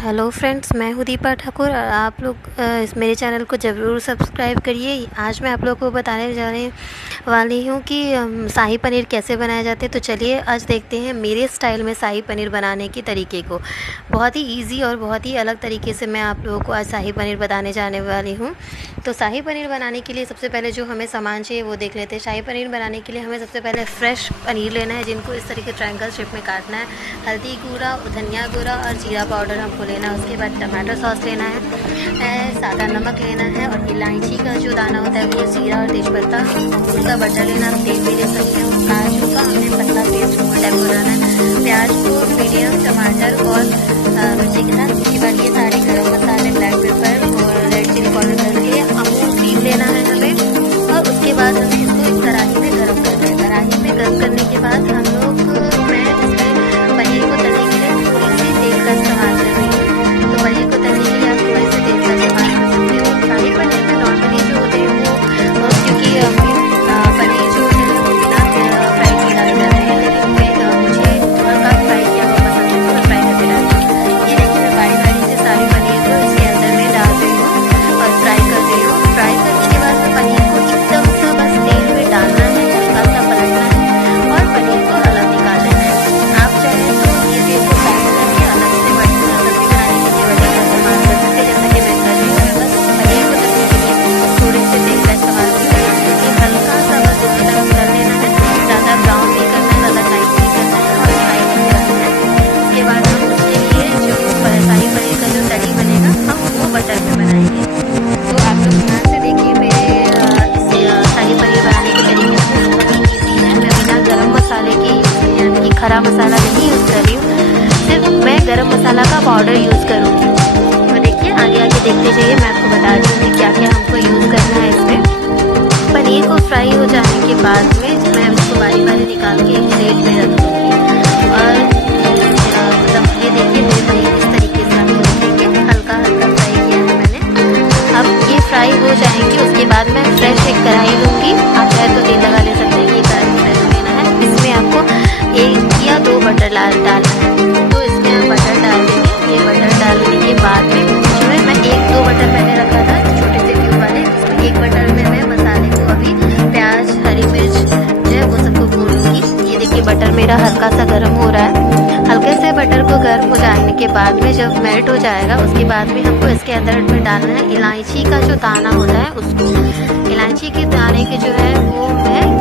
Hello friends, मैं हूँ दीपा ठाकुर और आप लोग इस मेरे चैनल को ज़रूर सब्सक्राइब करिए। आज मैं आप लोगों को बताने जाने वाली हूँ कि शाही पनीर कैसे बनाए जाते हैं। तो चलिए आज देखते हैं मेरे स्टाइल में शाही पनीर बनाने के तरीके को। बहुत ही इजी और बहुत ही अलग तरीके से मैं आप लोगों को आज शाही पनीर बताने जाने वाली हूँ। तो शाही पनीर बनाने के लिए सबसे पहले जो हमें सामान चाहिए वो देख लेते हैं। शाही पनीर बनाने के लिए हमें सबसे पहले फ्रेश पनीर लेना है, जिनको इस तरीके ट्रायंगल शेप में काटना है। हल्दी गुड़ा, धनिया गुड़ा और जीरा पाउडर हमको लेना है। उसके बाद टमाटो सॉस लेना है, सादा नमक लेना है और इलायची का जो दाना होता है वो, जीरा और तेज़पत्ता, अमूल का बटर लेना, तेल भी ले सकते हो। काजू का हमें पतला पेस्ट वो टाइप बनाना है। प्याज को मीडियम, टमाटर और मिर्ची के साथ। उसके बाद ये सारे गरम मसाले, ब्लैक पेपर और रेड चिली पाउडर करके अमूल क्रीम लेना है हमें। और उसके बाद हमें इसको एक कढ़ाई में गर्म करना है। कढ़ाई में गर्म करने के बाद हम लोग मैं इसमें पनीर को तलने के लिए थोड़ी सी तेल का इस्तेमाल कर रही हूँ। तो पनीर को तलने के लिए आप थोड़ी सी तेल का इस्तेमाल कर सकते हो। शाही पनीर में नॉर्मली जो होते हैं वो क्योंकि पनीर जो है वो बिना फ्राई किए डाले जाते हैं, लेकिन मुझे हल्का फ्राई किया हुआ पसंद है तो मैं फ्राई करके डालती हूँ। ये देखिए मैं बारी बारी से सारी पनीर को इसके अंदर में डाल रही हूँ और फ्राई कर रही हूँ। फ्राई करने के बाद में पनीर को एकदम सा बस तेल में डालना है, हल्का सा पलटना है और पनीर को अलग निकाल लेना है। आप चाहें तो ये तेल को फ्राई करके अलग से सब्जी बनाने के लिए बटर का इस्तेमाल कर सकते हैं, जैसा कि मैं कर रही हूँ। मैं बस पनीर को तलने के लिए थोड़े से तेल का इस्तेमाल की हूँ, क्योंकि हल्का सा बस दोनों तरफ कर लेना है। ज़्यादा ब्राउन नहीं करना है, ज़्यादा टाइट नहीं करना है और फ्राई नहीं करना है। उसके बाद हम उसके लिए जो शाही पनीर का जो तरी बनेगा हम वो बटर में बनाएंगे। तो आप लोग ध्यान से देखिए मेरे शाही पनीर बनाने के तरीके से बहुत ही ईजी है। मैं बिना गरम मसाले की यानी कि खड़ा मसाला नहीं यूज़ कर रही हूँ, सिर्फ मैं गरम मसाला का पाउडर यूज़ करूँगी। तो देखिए आगे आगे देखते जाइए, मैं आपको बता दूँ कि क्या क्या हमको यूज़ करना है इसमें। पनीर को फ्राई हो जाने के बाद में मैं उसको बारी बारी निकाल के एक प्लेट में रख दूँगी। और मतलब ये देखिए मेरे पनीर किस तरीके से आपको दिखेंगे, हल्का हल्का फ्राई किया है मैंने। अब ये फ्राई हो जाएंगे, उसके बाद मैं फ्रेश एक कढ़ाई लूँगी। आप चाहे तो तेल लगा ले सकते हैं, ये कढ़ाई फ्रेश लेना है। इसमें आपको 1 या 2 बटर डालना है, तो इसमें आप बटर डाल देंगे। ये बटर डालने के बाद में जो है मैं 1-2 बटर मैंने रखा था छोटे से क्यूब वाले, उसमें 1 बटर में मैं मसाले को अभी प्याज, हरी मिर्च जो है वो सबको भूनूंगी। ये देखिए बटर मेरा हल्का सा गर्म हो रहा है। हल्के से बटर को गर्म हो जाने के बाद में जब मेल्ट हो जाएगा, उसके बाद में हमको इसके अंदर में डालना है इलायची का जो दाना होता है उसको। इलायची के दाने के जो है वो मैं